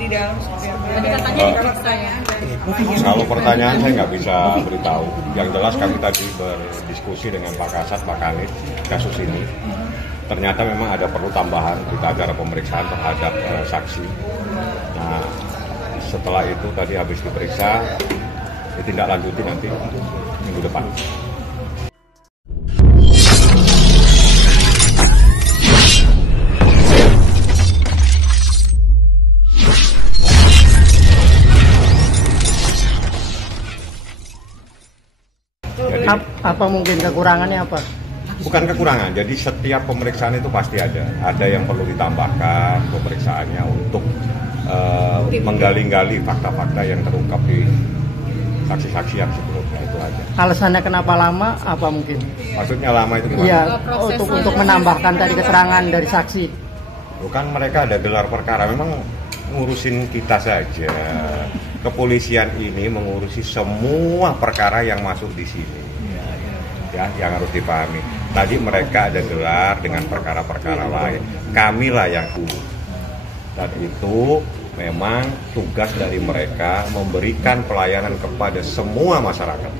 di dalam seperti apa? Tadi katanya diperiksa ya. Kalau pertanyaan saya nggak bisa beritahu. Yang jelas kami tadi berdiskusi dengan Pak Kasat, Pak Kanit kasus ini. Ternyata memang ada perlu tambahan kita acara pemeriksaan terhadap saksi. Nah, setelah itu tadi habis diperiksa, ditindaklanjuti nanti minggu depan. Jadi, apa mungkin kekurangannya apa? bukan kekurangan, jadi setiap pemeriksaan itu pasti ada yang perlu ditambahkan pemeriksaannya untuk menggali-gali fakta-fakta yang terungkap di saksi-saksi yang sebelumnya, itu aja. Alasannya kenapa lama? Apa mungkin? Maksudnya lama itu gimana? Iya, untuk menambahkan tadi keterangan dari saksi. Bukan, mereka ada gelar perkara, memang ngurusin kita saja. Kepolisian ini mengurusi semua perkara yang masuk di sini. Ya, yang harus dipahami. Tadi mereka ada gelar dengan perkara-perkara lain. Kamilah yang urus. Dan itu memang tugas dari mereka memberikan pelayanan kepada semua masyarakat.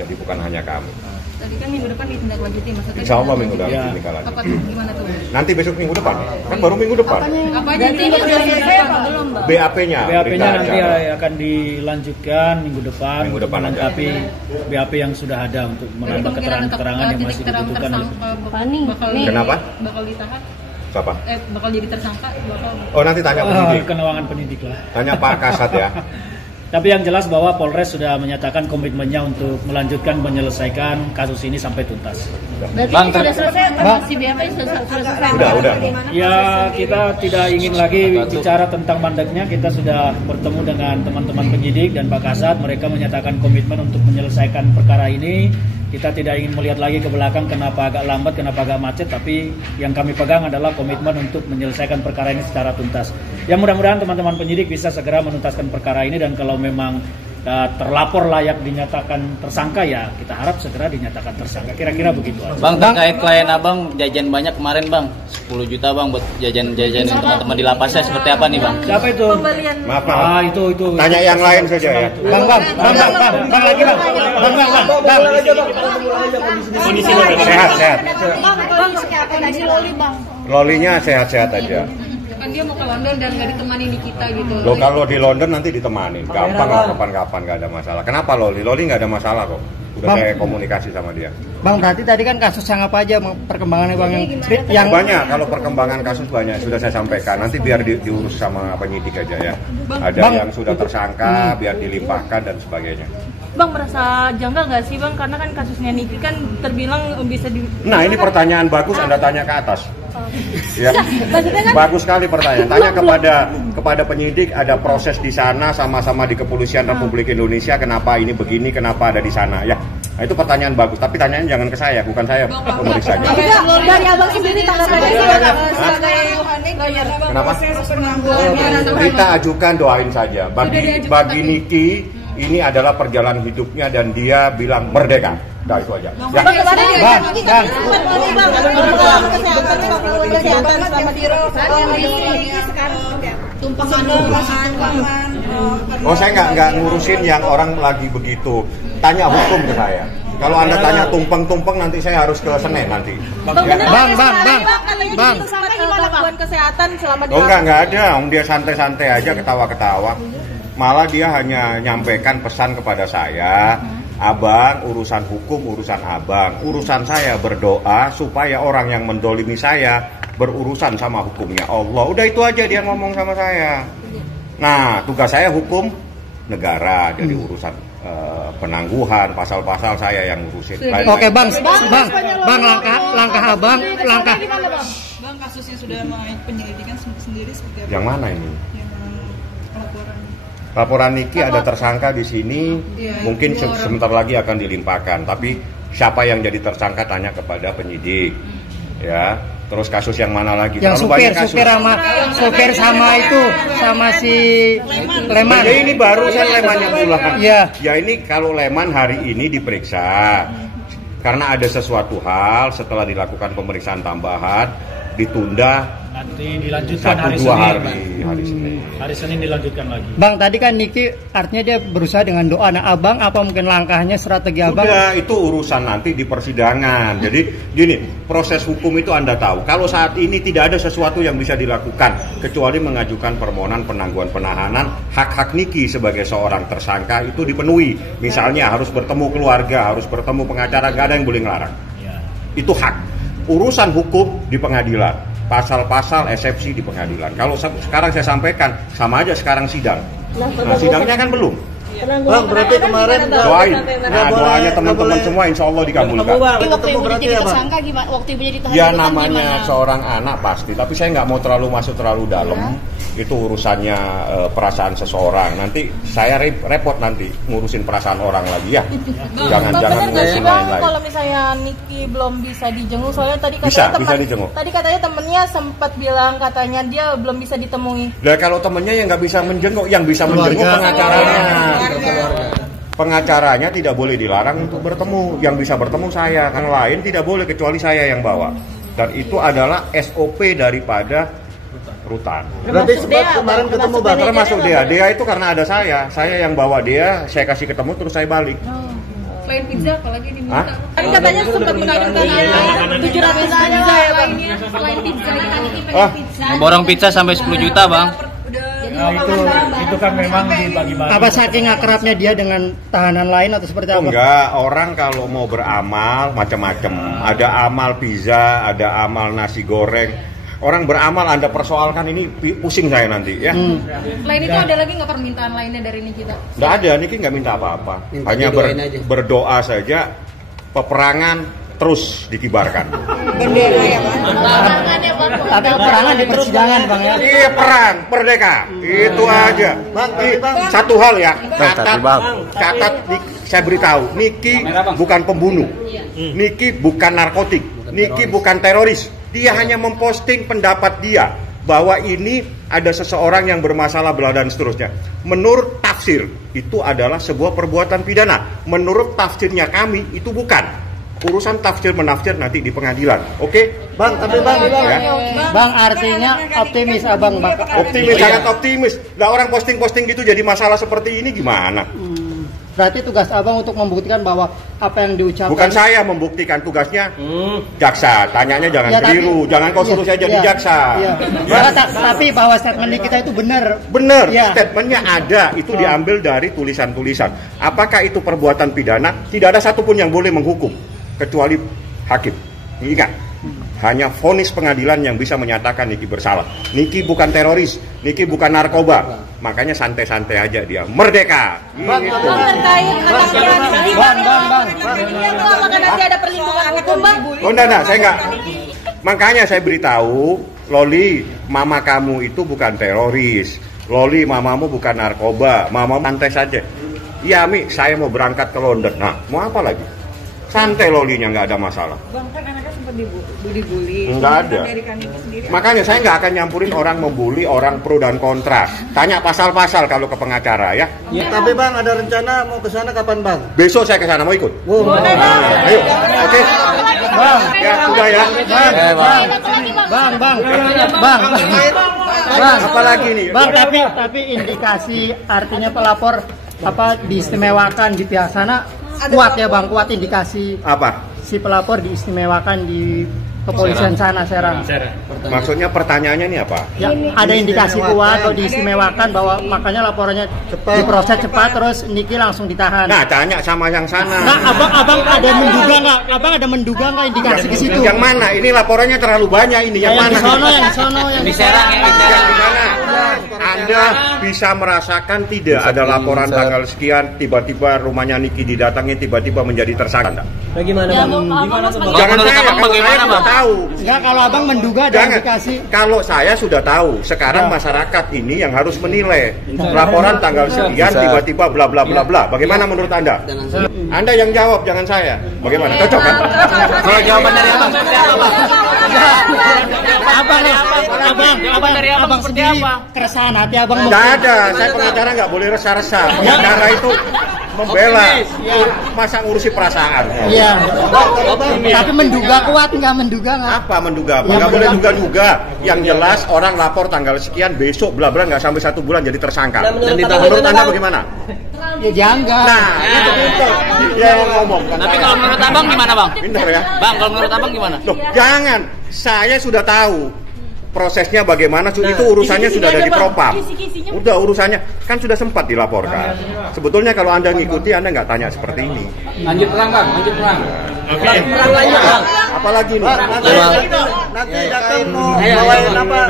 Jadi bukan hanya kami. Tadi kan minggu depan ditindaklanjuti, maksudnya? Insya Allah minggu depan ya. ditindaklanjuti. Apa tuh, gimana tuh? Nanti besok minggu depan, kan baru minggu depan. Apa aja ini udah selesai apa belum, Bang? BAP-nya nanti akan dilanjutkan minggu depan. Minggu depan aja. Tapi BAP yang sudah ada untuk menambah keterangan-keterangan yang masih dibutuhkan. Kenapa? Bakal ditahan. Siapa? Bakal jadi tersangka. Oh, nanti tanya penyidik. Kewenangan penyidik lah. Tanya Pak Kasat ya. Tapi yang jelas bahwa Polres sudah menyatakan komitmennya untuk melanjutkan menyelesaikan kasus ini sampai tuntas. Berarti sudah selesai atau masih BAP sudah selesai? Udah. Ya, kita tidak ingin lagi bicara tentang mandeknya. Kita sudah bertemu dengan teman-teman penyidik dan Pak Kasat. Mereka menyatakan komitmen untuk menyelesaikan perkara ini. Kita tidak ingin melihat lagi ke belakang kenapa agak lambat, kenapa agak macet, tapi yang kami pegang adalah komitmen untuk menyelesaikan perkara ini secara tuntas. Ya, mudah-mudahan teman-teman penyidik bisa segera menuntaskan perkara ini, dan kalau memang terlapor layak dinyatakan tersangka, ya kita harap segera dinyatakan tersangka. Kira-kira begitu aja. Bang, terkait klien abang jajan banyak kemarin bang, 10 juta bang buat jajan-jajanin teman-teman di lapasnya, seperti apa nih bang? Siapa itu? Pembelian. Maaf. Itu. Tanya yang lain saja ya. Bang lagi bang. Sehat. Bang, apa tadi Loli, Bang? Lolinya sehat-sehat aja. Kan dia mau ke London dan nggak ditemani di kita gitu. Lo kalau di London nanti ditemani, gampang lah, kapan-kapan nggak ada masalah. Kenapa Loli nggak ada masalah kok. Udah Bang, saya komunikasi sama dia. Bang, berarti tadi kan kasus yang apa aja perkembangannya bang yang Banyak, kalau perkembangan kasus banyak sudah saya sampaikan. Nanti biar diurus sama penyidik aja ya. Ada yang sudah tersangka, biar dilimpahkan dan sebagainya. Bang, merasa janggal nggak sih bang? Karena kan kasusnya Niki kan terbilang bisa di... Nah, ini pertanyaan bagus, Anda tanya ke atas. Ya. Bagus sekali pertanyaan. Tanya kepada penyidik, ada proses di sana sama-sama di Kepolisian Republik Indonesia, kenapa ini begini, kenapa ada di sana. Ya, nah, itu pertanyaan bagus, tapi tanyaan jangan ke saya, bukan saya pemeriksanya. Dari abang sendiri tanggapannya Kenapa? Kita ajukan, doain saja. Bagi Niki, ini adalah perjalanan hidupnya dan dia bilang merdeka. Nah, itu aja. Ya. Kesehatan selama di sekarang Oh, saya nggak ngurusin yang orang lagi begitu. Tanya hukum ke saya. Kalau Anda tanya tumpeng-tumpeng, nanti saya harus ke Senen nanti. Bang. Gangguan kesehatan selama di... Oh, nggak ada. Dia santai-santai aja, ketawa-ketawa. Malah dia hanya nyampaikan pesan kepada saya. Abang, urusan hukum, urusan abang. Urusan saya berdoa supaya orang yang mendolimi saya berurusan sama hukumnya Allah. Udah itu aja dia ngomong sama saya. Nah, tugas saya hukum negara. Jadi urusan penangguhan, pasal-pasal saya yang ngurusin. Oke bang, langkah abang, Bang, kasusnya sudah mulai penyelidikan sendiri seperti apa? Yang mana ini? Laporan. Laporan Niki ada tersangka di sini, mungkin sebentar lagi akan dilimpahkan. Tapi siapa yang jadi tersangka tanya kepada penyidik, ya. Terus kasus yang mana lagi? Yang supir sama si Leman. Ya ini barusan Lemannya pulang. Iya. Ya ini kalau Leman hari ini diperiksa, karena ada sesuatu hal setelah dilakukan pemeriksaan tambahan ditunda dilanjutkan hari 1-2 Senin. hari Senin. Hari Senin dilanjutkan lagi. Bang, tadi kan Niki artinya dia berusaha dengan doa. Nah, Abang apa mungkin langkahnya, strategi Abang? Udah, itu urusan nanti di persidangan. Jadi gini, proses hukum itu Anda tahu. Kalau saat ini tidak ada sesuatu yang bisa dilakukan kecuali mengajukan permohonan penangguhan penahanan, hak-hak Niki sebagai seorang tersangka itu dipenuhi. Misalnya harus bertemu keluarga, harus bertemu pengacara, gak ada yang boleh ngelarang. Itu hak. Urusan hukum di pengadilan, pasal-pasal eksepsi di pengadilan. Kalau sekarang saya sampaikan, sama aja sekarang sidang. Nah, sidangnya kan belum. Bang, berarti kemarin Doain. Nah, doanya teman-teman semua insya Allah dikabulkan. Waktu ibu jadi tersangka gimana? Waktu ibu jadi tahanan Ya gimana? namanya seorang anak pasti, tapi saya nggak mau terlalu masuk terlalu dalam. Itu urusannya perasaan seseorang. Nanti saya repot nanti ngurusin perasaan orang lagi ya. Jangan Bener nggak sih ngurusin Bang lain-lain. kalau misalnya Niki belum bisa dijenguk, soalnya tadi Bisa, katanya bisa dijenguk. Tadi katanya temennya sempat bilang katanya dia belum bisa ditemui. Nah kalau temennya yang nggak bisa menjenguk, yang bisa menjenguk pengacaranya. Pengacaranya tidak boleh dilarang untuk bertemu. Yang bisa bertemu saya, kan lain tidak boleh kecuali saya yang bawa. Dan itu adalah SOP daripada rutan. berarti sempat kemarin ketemu Bang. Termasuk Dea itu karena ada saya yang bawa dia, saya kasih ketemu terus saya balik. Selain pizza, apalagi diminta? Hah? Tadi katanya sempat mengajukan 700 pizza ya Bang. Selain pizza, Ah, Borong pizza sampai 10 juta bang. Nah itu kan memang dibagi-bagi. Apa saking akrabnya dia dengan tahanan lain atau seperti apa? enggak, orang kalau mau beramal macam-macam. Ada amal pizza, ada amal nasi goreng. Orang beramal Anda persoalkan ini pusing saya nanti ya. Selain itu ada lagi nggak permintaan lainnya dari kita? Nggak ada, Niki nggak minta apa-apa. Minta Hanya didoain aja. berdoa saja, peperangan terus dikibarkan. Bendera ya Bang? Tapi perangan di persidangan Bang ya. Iya perang, merdeka, itu aja. Satu hal ya, catat, saya beritahu, Niki bukan pembunuh, Niki bukan narkotik, Niki bukan teroris. Dia hanya memposting pendapat dia bahwa ini ada seseorang yang bermasalah bla dan seterusnya. Menurut tafsir itu adalah sebuah perbuatan pidana. Menurut tafsirnya kami itu bukan. Urusan tafsir menafsir nanti di pengadilan. Oke? Bang, tapi Bang, Ya. Bang, artinya optimis Abang Bang. Optimis, sangat optimis. Nah orang posting-posting gitu jadi masalah seperti ini gimana? Berarti tugas Abang untuk membuktikan bahwa apa yang diucapkan. Bukan saya membuktikan, tugasnya jaksa. Tanyanya jangan Ya, tapi- keliru, jangan kau suruh saya jadi Iya, jaksa. iya. Ya. Tapi bahwa statement kita itu benar. Benar, Ya. statementnya ada, itu diambil dari tulisan-tulisan. Apakah itu perbuatan pidana? Tidak ada satupun yang boleh menghukum kecuali hakim. Ingat, hanya vonis pengadilan yang bisa menyatakan Niki bersalah. Niki bukan teroris, Niki bukan narkoba. Makanya santai-santai aja dia. Merdeka. Gitu. Bang terkait anaknya Niki Bang. Dia tuh apakah nanti ada perlindungan hukum Bang? Oh enggak, saya enggak. Makanya saya beritahu, Loli, mama kamu itu bukan teroris. Loli, mamamu bukan narkoba. Mamamu santai saja. Iya, Mi, saya mau berangkat ke London. Nah, mau apa lagi? Santai Lolinya, nggak ada masalah. Bang, kan anaknya sempat dibully. Nggak ada. Dari kami sendiri. Makanya saya nggak akan nyampurin orang membuli, orang pro dan kontra. Tanya pasal-pasal kalau ke pengacara ya. Tapi Bang, ada rencana mau ke sana kapan Bang? Besok saya ke sana, mau ikut? Wow. Nah, ayo, oke? Bang, Ya, sudah ya. Bang. Apalagi nih? Bang, tapi indikasi artinya pelapor apa diistimewakan di pihak sana kuat ya Bang, kuat indikasi Apa? si pelapor diistimewakan di kepolisian sana Serang. Maksudnya pertanyaannya ini apa? Ya, ada indikasi kuat atau diistimewakan bahwa makanya laporannya diproses cepat terus Niki langsung ditahan. Nah, tanya sama yang sana. Nah, abang ada menduga nggak? Abang ada menduga nggak indikasi ke situ? Yang mana? Ini laporannya terlalu banyak ini. Yang mana? Yang di sono, yang Di Serang ya, di Serang. Di mana? Anda bisa merasakan tidak ada laporan tanggal sekian, tiba-tiba rumahnya Niki didatangi, tiba-tiba menjadi tersangka. Bagaimana Ya, Bang? Abang sebagai Jangan menurut saya, abang kalau bagaimana, saya sudah Bang? tahu. Enggak, kalau abang menduga ada Jangan. indikasi. Kalau saya sudah tahu, sekarang masyarakat ini yang harus menilai. Laporan tanggal sekian, tiba-tiba bla bla bla bla. Bagaimana menurut Anda? Anda yang jawab, jangan saya. Bagaimana? Cocok kan? Kalau jawaban dari abang seperti apa bang? Abang dari abang seperti sendiri apa? keresahan hati abang. Nggak ada, saya pengacara nggak boleh resah-resah. Pengacara itu membela. Masa ngurusi perasaan. Iya. Tapi menduga kuat nggak menduga nggak? Apa menduga? Nggak boleh duga-duga. Yang jelas orang lapor tanggal sekian, besok bla bla nggak sampai 1 bulan jadi tersangka. Dan menurut Anda bagaimana? Ya janggal. Nah, itu dia yang ngomong. Tapi kalau menurut abang gimana bang? Bener ya? Bang, kalau menurut abang gimana? Loh, jangan. Saya sudah tahu prosesnya bagaimana, itu urusannya sudah ada di propam. Udah urusannya kan sudah sempat dilaporkan. Sebetulnya kalau Anda ngikuti, Anda nggak tanya seperti ini. Lanjut perang bang, lanjut perang. Oke. Apalagi nih? Nanti datang mau bawain apa?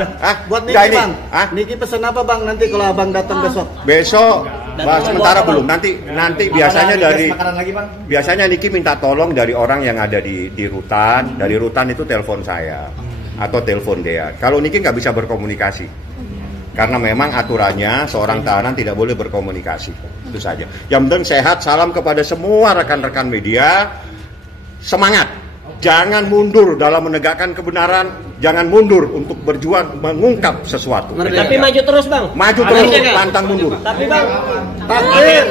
Buat Niki bang. Niki pesan apa bang nanti kalau abang datang besok? Besok, sementara belum. Nanti biasanya biasanya Niki minta tolong dari orang yang ada di rutan. Dari rutan itu telepon saya atau telepon dia. Kalau Niki nggak bisa berkomunikasi. Karena memang aturannya seorang tahanan tidak boleh berkomunikasi. Itu saja. Yang penting sehat, salam kepada semua rekan-rekan media. Semangat. Jangan mundur dalam menegakkan kebenaran, jangan mundur untuk berjuang mengungkap sesuatu. Tapi maju terus, Bang. Maju terus, pantang mundur. Tapi Bang, takbir.